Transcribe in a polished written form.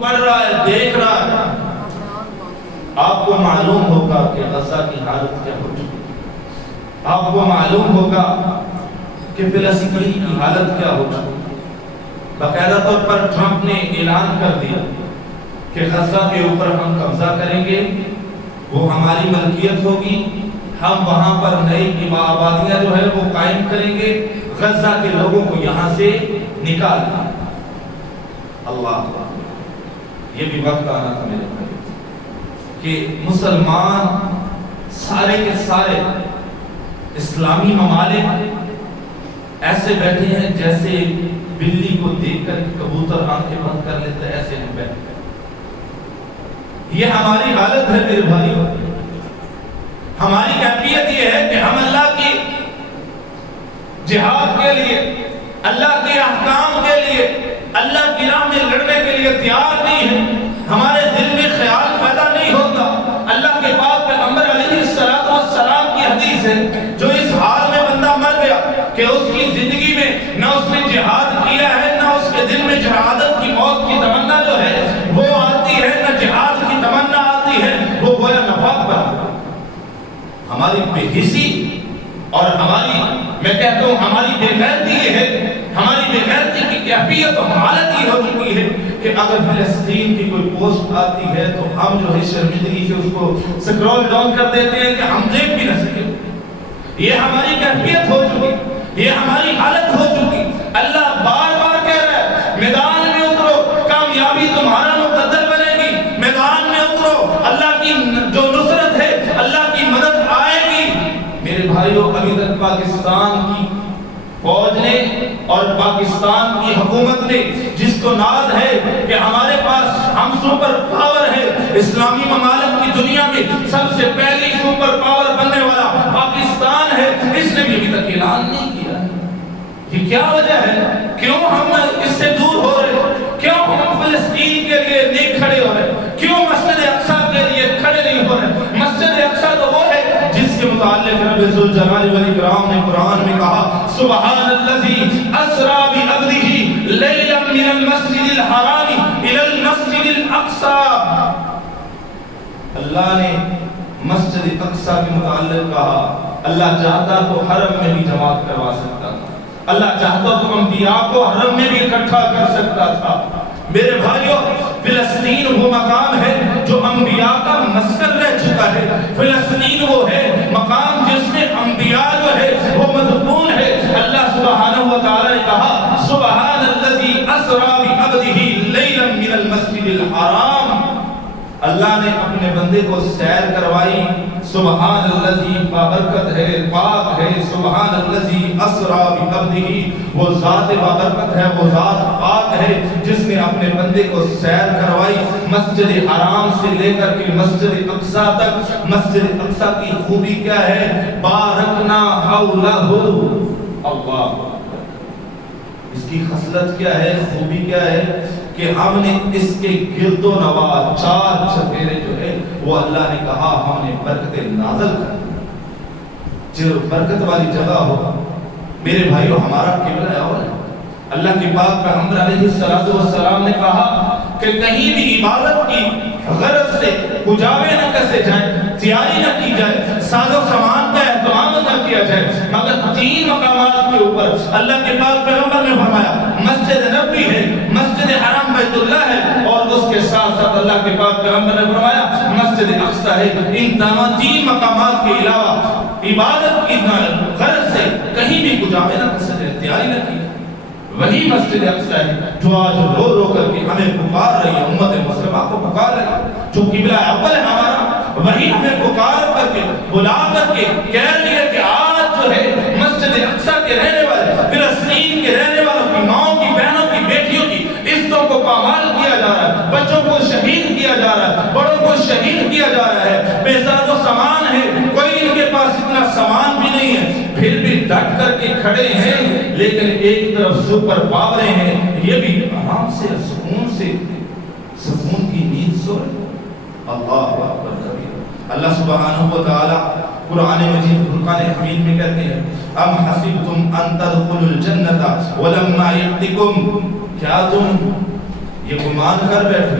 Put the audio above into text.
پڑھ رہا ہے، دیکھ رہا ہے، آپ کو معلوم ہوگا کہ غزہ کی حالت کیا ہو چکی ہے، آپ کو معلوم ہوگا کہ فلسطین کی حالت کیا ہو چکی ہے۔ باقاعدہ طور پر ٹرمپ نے اعلان کر دیا کہ غزہ کے اوپر ہم قبضہ کریں گے، وہ ہماری ملکیت ہوگی، ہم وہاں پر نئی آبادیاں جو ہے وہ قائم کریں گے، غزہ کے لوگوں کو یہاں سے نکال دیں۔ اللہ، یہ بھی وقت آنا تھا میرے بھائی کہ مسلمان سارے کے سارے اسلامی ممالک ایسے بیٹھے ہیں جیسے بلی کو دیکھ کر کبوتر آنکھیں بند کر لیتے ہیں، ایسے ہم بیٹھے ہیں۔ یہ ہماری حالت ہے میرے بھائیوں، ہماری کیفیت یہ ہے کہ ہم اللہ کی جہاد کے لیے، اللہ کے احکام کے لیے، اللہ کی راہ میں لڑنے کے لیے تیار نہیں ہیں۔ ہمارے دل میں خیال پیدا نہیں ہوتا۔ اللہ کے پاک پیغمبر علیہ السلام کی حدیث ہے، جو اس حال میں بندہ مر گیا کہ اس کی زندگی میں نہ اس نے جہاد کیا ہے، نہ اس کے دل میں شہادت کی موت کی تمنا جو ہے وہ آتی ہے، نہ جہاد کی تمنا آتی ہے، وہ گویا نفاق بنا۔ ہماری بے حسی اور میں کہتا ہوں ہماری بے غیرتی یہ ہے، ہماری بے غیرتی کی کیفیت اور حالت یہ ہو چکی ہے کہ اگر فلسطین کی کوئی پوسٹ آتی ہے تو ہم جو ہے شرمندگی سے اس کو سکرول ڈاؤن کر دیتے ہیں کہ ہم دیکھ بھی نہ سکیں۔ یہ ہماری کیفیت ہو چکی، یہ ہماری حالت ہو چکی۔ اللہ بار بار کہہ رہا ہے میدان میں اترو، کامیابی تمہارا مقدر بنے گی، میدان میں اترو، اللہ کی جو نصرت ہے، اللہ کی مدد آئے گی۔ میرے بھائیوں، ابھی تک پاکستان کی فوج نے اور پاکستان کی حکومت نے جس کو ناز ہے کہ ہمارے پاس ہم سپر پاور ہے، اسلامی ممالک کی دنیا میں سب سے پہلی سپر پاور بننے والا پاکستان ہے، اس نے بھی ابھی تک اعلان نہیں کیا۔ یہ کیا وجہ ہے؟ کیوں ہم اس سے دور ہو رہے؟ کیوں ہم فلسطین کے لیے نہیں کھڑے ہو رہے؟ کیوں مسجد اقصی کے لیے کھڑے نہیں ہو رہے؟ مسجد اقصی تو وہ ہے جس کے متعلق رب ذوالجلال والاکرام نے قرآن میں کہا سبحان الذی اسری بعبدہ لیلا من المسجد الحرام الی المسجد الاقصی۔ اللہ نے مسجد اقصی کے متعلق کہا اللہ چاہتا تو حرم میں بھی جماعت کروا سکتا تھا، اللہ چاہتا تو انبیاء کو حرم میں بھی اکٹھا کر سکتا تھا۔ میرے بھائیوں، فلسطین وہ مقام ہے جو انبیاء کا مسکن رہ چکا ہے، فلسطین وہ ہے مقام جس میں انبیاء جو ہے وہ مدفون ہے۔ اللہ سبحانہ وتعالی نے کہا سبحان الذی اسری بعبدہ لیلا من المسجد الحرام۔ اللہ نے اپنے بندے کو سیر کروائی، سبحان الذی بابرکت ہے، پاک ہے، سبحان الذی اسری بعبدہ، وہ ذات بابرکت ہے، وہ ذات پاک ہے جس نے اپنے بندے کو سیر کروائی مسجد حرام سے لے کر کے مسجد اقصی تک۔ مسجد اقصی کی خوبی کیا ہے؟ بارکنا حولہ، اللہ، اس کی خصلت کیا ہے، خوبی کیا ہے کہ ہم نے اس کے گرد و نواح چار چفیرے جو ہے وہ اللہ نے کہا ہم نے برکتیں نازل کر دی۔ جو برکت والی جگہ ہوگا میرے بھائیو، ہمارا قبلہ ہے اور اللہ کے پاک پیغمبر علیہ السلام نے کہا کہ کہیں بھی عبادت کی غرض سے کجاوے نہ کسے جائیں، تیاری نہ کی جائے، ساز و سامان کا اہتمام نہ کیا جائے، مگر تین مقامات کے اوپر اللہ کے پاک پیغمبر نے فرمایا مسجد نبوی ہے، مسجد حرام بیت اللہ ہے، اور اس کے ساتھ ساتھ اللہ کے پاک پیغمبر نے فرمایا مسجد اقصی ہے۔ ان تمام تین مقامات کے علاوہ عبادت کی غرض سے کہیں بھی کجاوے نہ کسے جائے، تیاری نہ کی۔ وہی مسجد اقصی ہے جو آج رو رو کر کے ہمیں پکار رہی ہے، امت مسلمہ کو پکار رہی ہے، جو قبلہ اول ہے ہمارا، وہی ہمیں پکار کر کے بلا کر کے کہہ رہی ہے کہ آج جو ہے مسجد اقصی کے رہنے والے، فلسطین کے رہنے والوں کی ماؤں کی، بہنوں کی، بیٹیوں کی عزتوں کو پامال کیا جا رہا ہے، بچوں کو شہید کیا جا رہا ہے، بڑوں کو شہید کیا جا رہا ہے، بے ساز و سامان ہے، کوئی ان کے پاس اتنا سامان بھی نہیں ہے، پھر بھی ڈٹ کر کے کھڑے ہیں، لیکن ایک طرف سپر پاوریں ہیں، یہ بھی آرام سے سکون کی نیند سو رہے۔ اللہ اکبر کبیر۔ اللہ سبحانہ و تعالی قرآن مجید فرقان حمید میں کہتے ہیں ام حسبتم ان تدخلوا الجنۃ ولما یأتکم، کیا تم یہ گمان کر بیٹھے